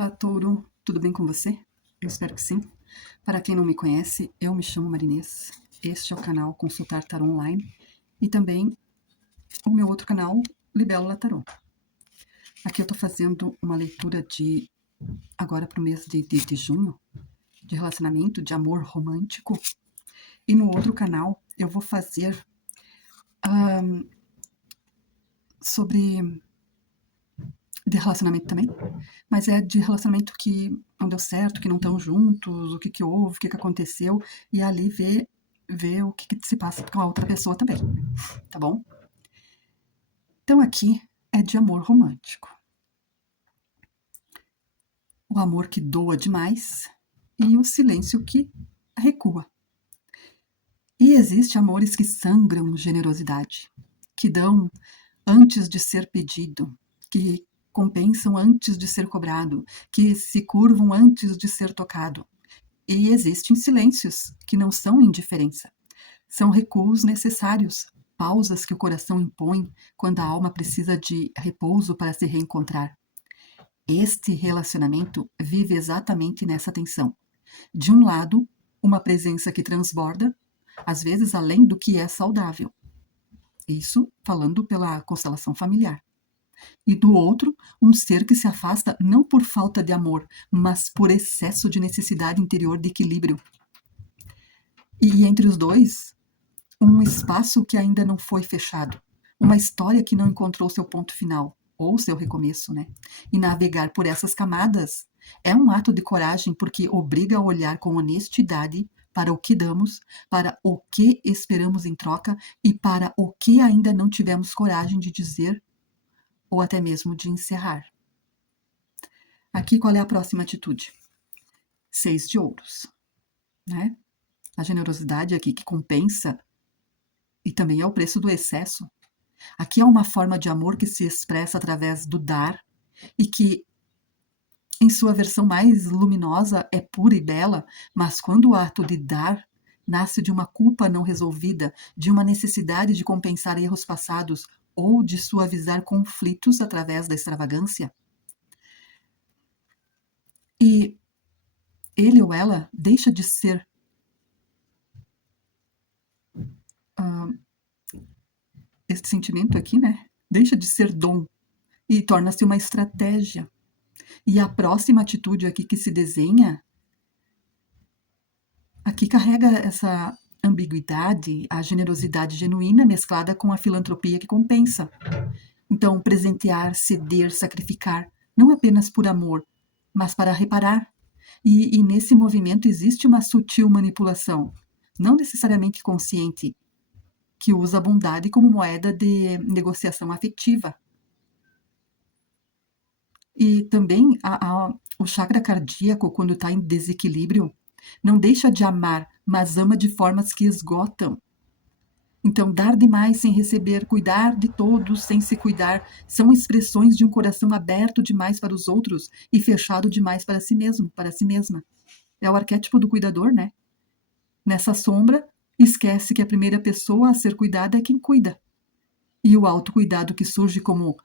Olá, Touro, tudo bem com você? Eu espero que sim. Para quem não me conhece, eu me chamo Marinês. Este é o canal Consultar Tarot Online e também o meu outro canal, Libélula Tarot. Aqui eu estou fazendo uma leitura agora para o mês de junho, de relacionamento, de amor romântico. E no outro canal eu vou fazer sobre de relacionamento também, mas é de relacionamento que não deu certo, que não estão juntos, o que houve, o que aconteceu, e ali ver o que se passa com a outra pessoa também, tá bom? Então aqui é de amor romântico. O amor que doa demais e o silêncio que recua. E existe amores que sangram generosidade, que dão antes de ser pedido, que compensam antes de ser cobrado, que se curvam antes de ser tocado. E existem silêncios que não são indiferença. São recuos necessários, pausas que o coração impõe quando a alma precisa de repouso para se reencontrar. Este relacionamento vive exatamente nessa tensão. De um lado, uma presença que transborda, às vezes além do que é saudável. Isso falando pela constelação familiar. E do outro, um ser que se afasta não por falta de amor, mas por excesso de necessidade interior de equilíbrio. E entre os dois, um espaço que ainda não foi fechado, uma história que não encontrou seu ponto final, ou seu recomeço, né? E navegar por essas camadas é um ato de coragem porque obriga a olhar com honestidade para o que damos, para o que esperamos em troca e para o que ainda não tivemos coragem de dizer ou até mesmo de encerrar. Aqui, qual é a próxima atitude? 6 de ouros, né? A generosidade aqui que compensa e também é o preço do excesso. Aqui é uma forma de amor que se expressa através do dar e que, em sua versão mais luminosa, é pura e bela, mas quando o ato de dar nasce de uma culpa não resolvida, de uma necessidade de compensar erros passados ou de suavizar conflitos através da extravagância, e ele ou ela deixa de ser este sentimento aqui, né? Deixa de ser dom e torna-se uma estratégia. E a próxima atitude aqui que se desenha, aqui carrega essa ambiguidade, a generosidade genuína mesclada com a filantropia que compensa. Então, presentear, ceder, sacrificar, não apenas por amor, mas para reparar. E nesse movimento existe uma sutil manipulação, não necessariamente consciente, que usa a bondade como moeda de negociação afetiva. E também o chakra cardíaco, quando está em desequilíbrio, não deixa de amar, mas ama de formas que esgotam. Então, dar demais sem receber, cuidar de todos sem se cuidar, são expressões de um coração aberto demais para os outros e fechado demais para si mesmo, para si mesma. É o arquétipo do cuidador, né? Nessa sombra, esquece que a primeira pessoa a ser cuidada é quem cuida. E o autocuidado que surge como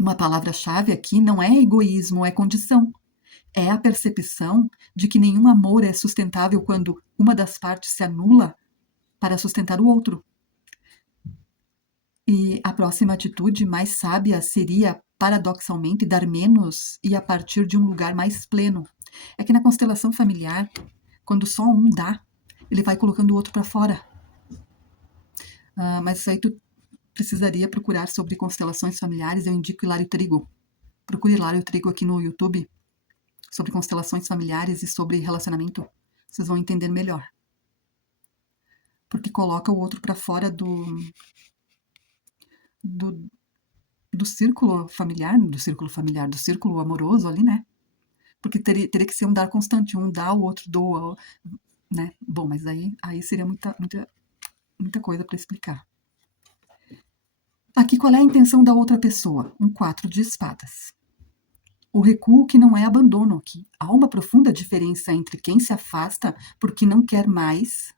uma palavra-chave aqui não é egoísmo, é condição. É a percepção de que nenhum amor é sustentável quando uma das partes se anula para sustentar o outro. E a próxima atitude mais sábia seria, paradoxalmente, dar menos e a partir de um lugar mais pleno. É que na constelação familiar, quando só um dá, ele vai colocando o outro para fora. Mas isso aí tu precisaria procurar sobre constelações familiares, eu indico Hilário Trigo. Procure Hilário Trigo aqui no YouTube sobre constelações familiares e sobre relacionamento. Vocês vão entender melhor. Porque coloca o outro para fora do círculo familiar, do círculo amoroso ali, né? Porque teria que ser um dar constante, um dá, o outro doa, né? Bom, mas aí seria muita coisa para explicar. Aqui, qual é a intenção da outra pessoa? Um 4 de espadas. O recuo que não é abandono aqui. Há uma profunda diferença entre quem se afasta porque não quer mais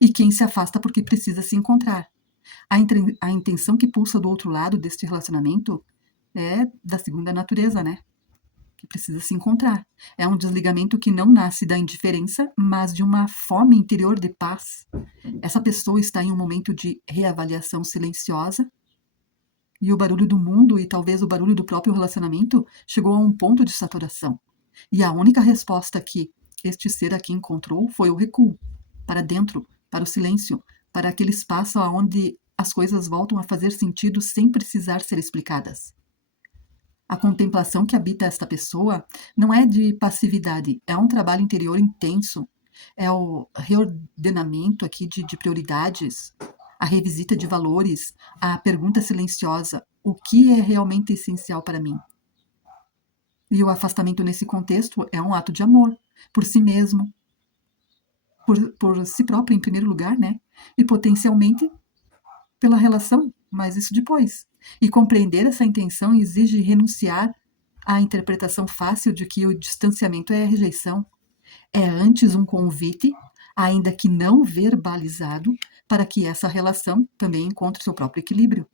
e quem se afasta porque precisa se encontrar. A intenção que pulsa do outro lado deste relacionamento é da segunda natureza, né? que precisa se encontrar. É um desligamento que não nasce da indiferença, mas de uma fome interior de paz. Essa pessoa está em um momento de reavaliação silenciosa e o barulho do mundo e talvez o barulho do próprio relacionamento chegou a um ponto de saturação. E a única resposta que este ser aqui encontrou foi o recuo, para dentro, para o silêncio, para aquele espaço onde as coisas voltam a fazer sentido sem precisar ser explicadas. A contemplação que habita esta pessoa não é de passividade, é um trabalho interior intenso, é o reordenamento aqui de prioridades, a revisita de valores, a pergunta silenciosa: o que é realmente essencial para mim? E o afastamento nesse contexto é um ato de amor por si mesmo, por si próprio em primeiro lugar, né? E potencialmente pela relação, mas isso depois. E compreender essa intenção exige renunciar à interpretação fácil de que o distanciamento é a rejeição. É antes um convite, ainda que não verbalizado, para que essa relação também encontre seu próprio equilíbrio,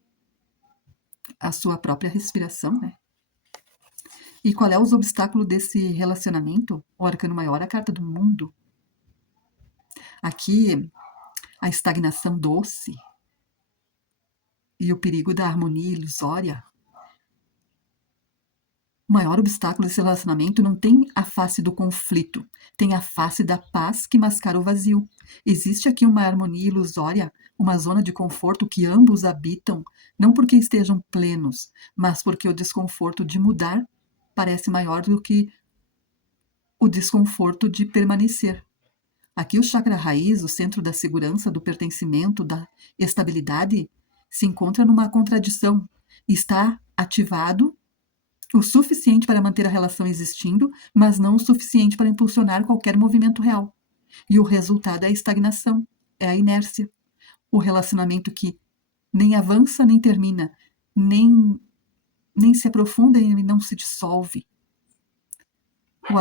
a sua própria respiração, né? E qual é os obstáculos desse relacionamento? O arcano maior é a carta do mundo. Aqui, a estagnação doce e o perigo da harmonia ilusória. O maior obstáculo desse relacionamento não tem a face do conflito, tem a face da paz que mascara o vazio. Existe aqui uma harmonia ilusória, uma zona de conforto que ambos habitam, não porque estejam plenos, mas porque o desconforto de mudar parece maior do que o desconforto de permanecer. Aqui o chakra raiz, o centro da segurança, do pertencimento, da estabilidade, se encontra numa contradição. Está ativado o suficiente para manter a relação existindo, mas não o suficiente para impulsionar qualquer movimento real. E o resultado é a estagnação, é a inércia. O relacionamento que nem avança nem termina, nem se aprofunda e não se dissolve. O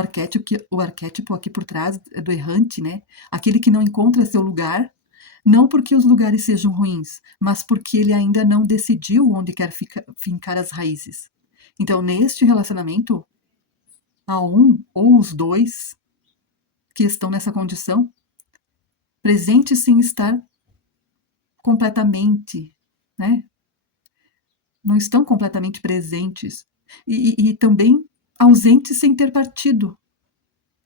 arquétipo aqui por trás é do errante, né? Aquele que não encontra seu lugar, não porque os lugares sejam ruins, mas porque ele ainda não decidiu onde quer fincar as raízes. Então, neste relacionamento, há um ou os dois que estão nessa condição, presentes sem estar completamente, né? Não estão completamente presentes. E também ausentes sem ter partido.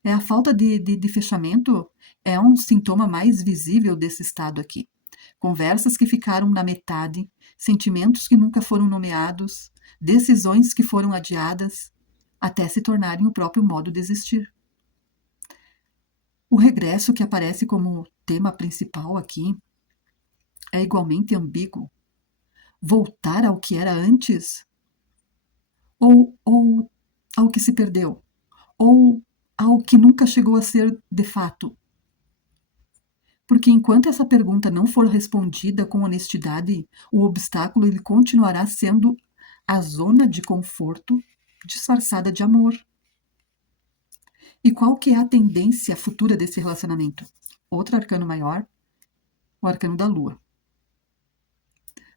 A falta de fechamento é um sintoma mais visível desse estado aqui. Conversas que ficaram na metade, sentimentos que nunca foram nomeados, decisões que foram adiadas, até se tornarem o próprio modo de existir. O regresso que aparece como tema principal aqui é igualmente ambíguo. Voltar ao que era antes? Ou ao que se perdeu? Ou ao que nunca chegou a ser de fato? Porque enquanto essa pergunta não for respondida com honestidade, o obstáculo ele continuará sendo a zona de conforto disfarçada de amor. E qual que é a tendência futura desse relacionamento? Outro arcano maior, o arcano da lua.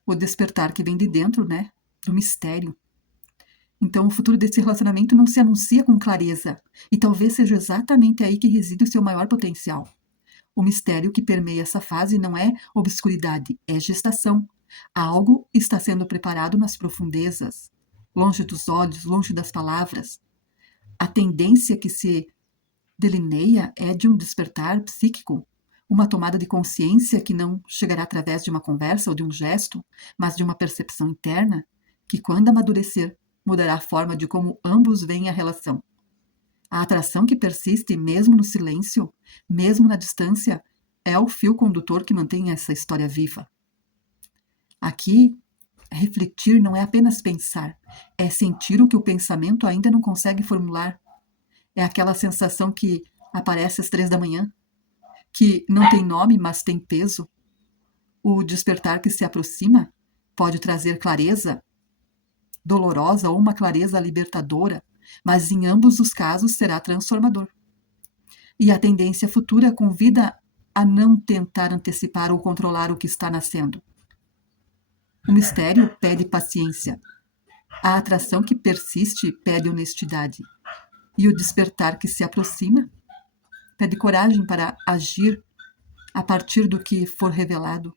O despertar que vem de dentro, né? Do mistério. Então, o futuro desse relacionamento não se anuncia com clareza. E talvez seja exatamente aí que reside o seu maior potencial. O mistério que permeia essa fase não é obscuridade, é gestação. Algo está sendo preparado nas profundezas, longe dos olhos, longe das palavras. A tendência que se delineia é de um despertar psíquico, uma tomada de consciência que não chegará através de uma conversa ou de um gesto, mas de uma percepção interna, que, quando amadurecer, mudará a forma de como ambos veem a relação. A atração que persiste, mesmo no silêncio, mesmo na distância, é o fio condutor que mantém essa história viva. Aqui, refletir não é apenas pensar, é sentir o que o pensamento ainda não consegue formular. É aquela sensação que aparece às 3 da manhã, que não tem nome, mas tem peso. O despertar que se aproxima pode trazer clareza dolorosa ou uma clareza libertadora, mas em ambos os casos será transformador. E a tendência futura convida a não tentar antecipar ou controlar o que está nascendo. O mistério pede paciência. A atração que persiste pede honestidade. e o despertar que se aproxima. Pede coragem para agir a partir do que for revelado,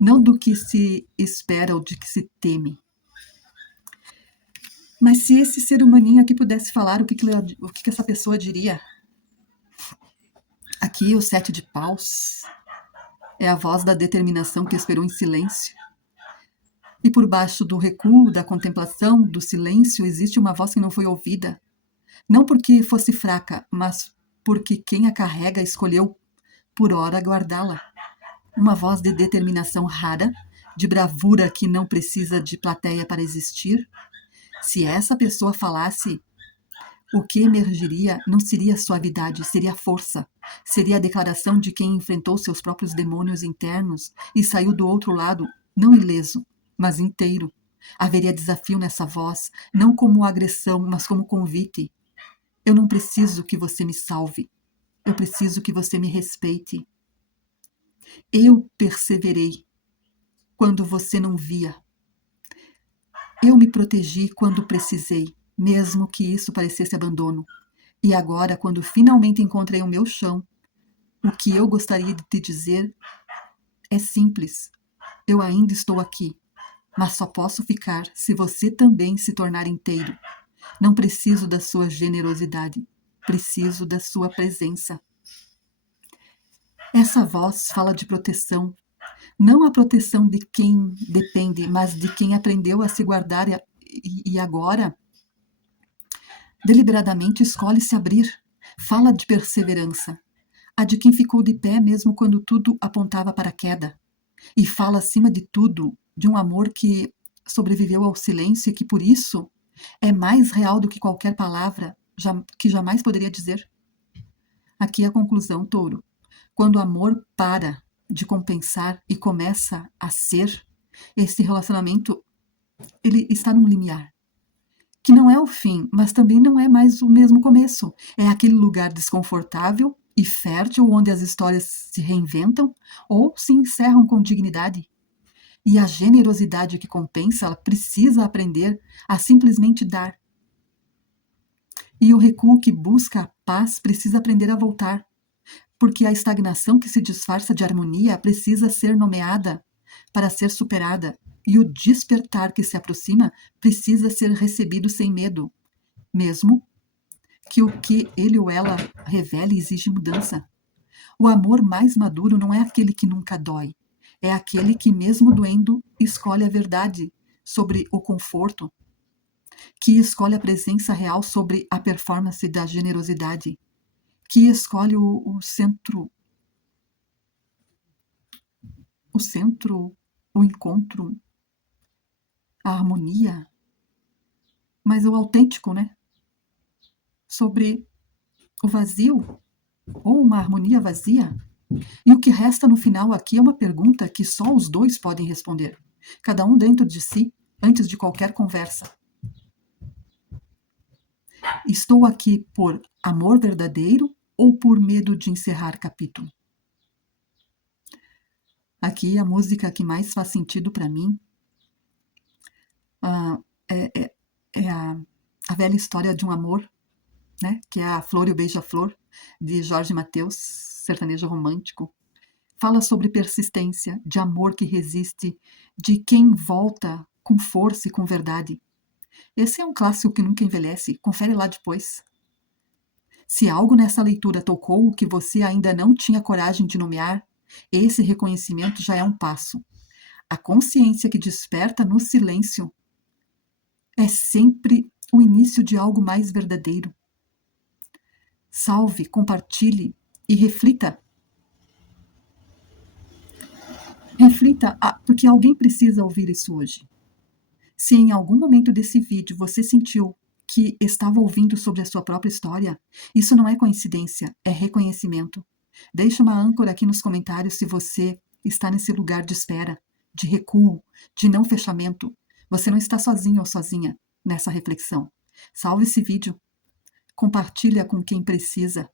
não do que se espera ou de que se teme. Mas se esse ser humaninho aqui pudesse falar, o que essa pessoa diria? Aqui o 7 de paus é a voz da determinação que esperou em silêncio. E por baixo do recuo, da contemplação, do silêncio, existe uma voz que não foi ouvida. Não porque fosse fraca, mas porque quem a carrega escolheu por hora guardá-la. Uma voz de determinação rara, de bravura que não precisa de plateia para existir. Se essa pessoa falasse, o que emergiria não seria suavidade, seria força. Seria a declaração de quem enfrentou seus próprios demônios internos e saiu do outro lado, não ileso, mas inteiro. Haveria desafio nessa voz, não como agressão, mas como convite. Eu não preciso que você me salve. Eu preciso que você me respeite. Eu perseverei quando você não via. Eu me protegi quando precisei, mesmo que isso parecesse abandono. E agora, quando finalmente encontrei o meu chão, o que eu gostaria de te dizer é simples. Eu ainda estou aqui, mas só posso ficar se você também se tornar inteiro. Não preciso da sua generosidade, preciso da sua presença. Essa voz fala de proteção, não a proteção de quem depende, mas de quem aprendeu a se guardar e agora, deliberadamente, escolhe se abrir. Fala de perseverança, a de quem ficou de pé mesmo quando tudo apontava para a queda. E fala, acima de tudo, de um amor que sobreviveu ao silêncio e que, por isso, é mais real do que qualquer palavra que jamais poderia dizer. Aqui é a conclusão, Touro. Quando o amor para de compensar e começa a ser, esse relacionamento ele está num limiar, que não é o fim, mas também não é mais o mesmo começo. É aquele lugar desconfortável e fértil onde as histórias se reinventam ou se encerram com dignidade. E a generosidade que compensa, ela precisa aprender a simplesmente dar. E o recuo que busca a paz precisa aprender a voltar, porque a estagnação que se disfarça de harmonia precisa ser nomeada para ser superada, e o despertar que se aproxima precisa ser recebido sem medo, mesmo que o que ele ou ela revele exige mudança. O amor mais maduro não é aquele que nunca dói, é aquele que, mesmo doendo, escolhe a verdade sobre o conforto, que escolhe a presença real sobre a performance da generosidade, que escolhe o centro, o encontro, a harmonia, mas o autêntico, né? Sobre o vazio, ou uma harmonia vazia. E o que resta no final aqui é uma pergunta que só os dois podem responder, cada um dentro de si, antes de qualquer conversa. Estou aqui por amor verdadeiro ou por medo de encerrar capítulo? Aqui a música que mais faz sentido para mim é a velha história de um amor, né? Que é a Flor e o Beija-Flor, de Jorge Mateus, sertanejo romântico. Fala sobre persistência, de amor que resiste, de quem volta com força e com verdade. Esse é um clássico que nunca envelhece, confere lá depois. Se algo nessa leitura tocou o que você ainda não tinha coragem de nomear, esse reconhecimento já é um passo. A consciência que desperta no silêncio é sempre o início de algo mais verdadeiro. Salve, compartilhe e reflita. Reflita, porque alguém precisa ouvir isso hoje. Se em algum momento desse vídeo você sentiu que estava ouvindo sobre a sua própria história, isso não é coincidência, é reconhecimento. Deixe uma âncora aqui nos comentários se você está nesse lugar de espera, de recuo, de não fechamento. Você não está sozinho ou sozinha nessa reflexão. Salve esse vídeo, compartilha com quem precisa.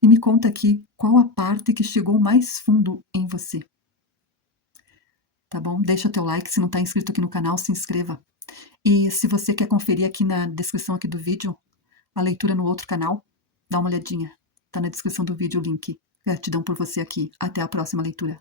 E me conta aqui qual a parte que chegou mais fundo em você. Tá bom? Deixa teu like, se não está inscrito aqui no canal, se inscreva. E se você quer conferir aqui na descrição aqui do vídeo, a leitura no outro canal, dá uma olhadinha. Tá na descrição do vídeo o link. Gratidão por você aqui. Até a próxima leitura.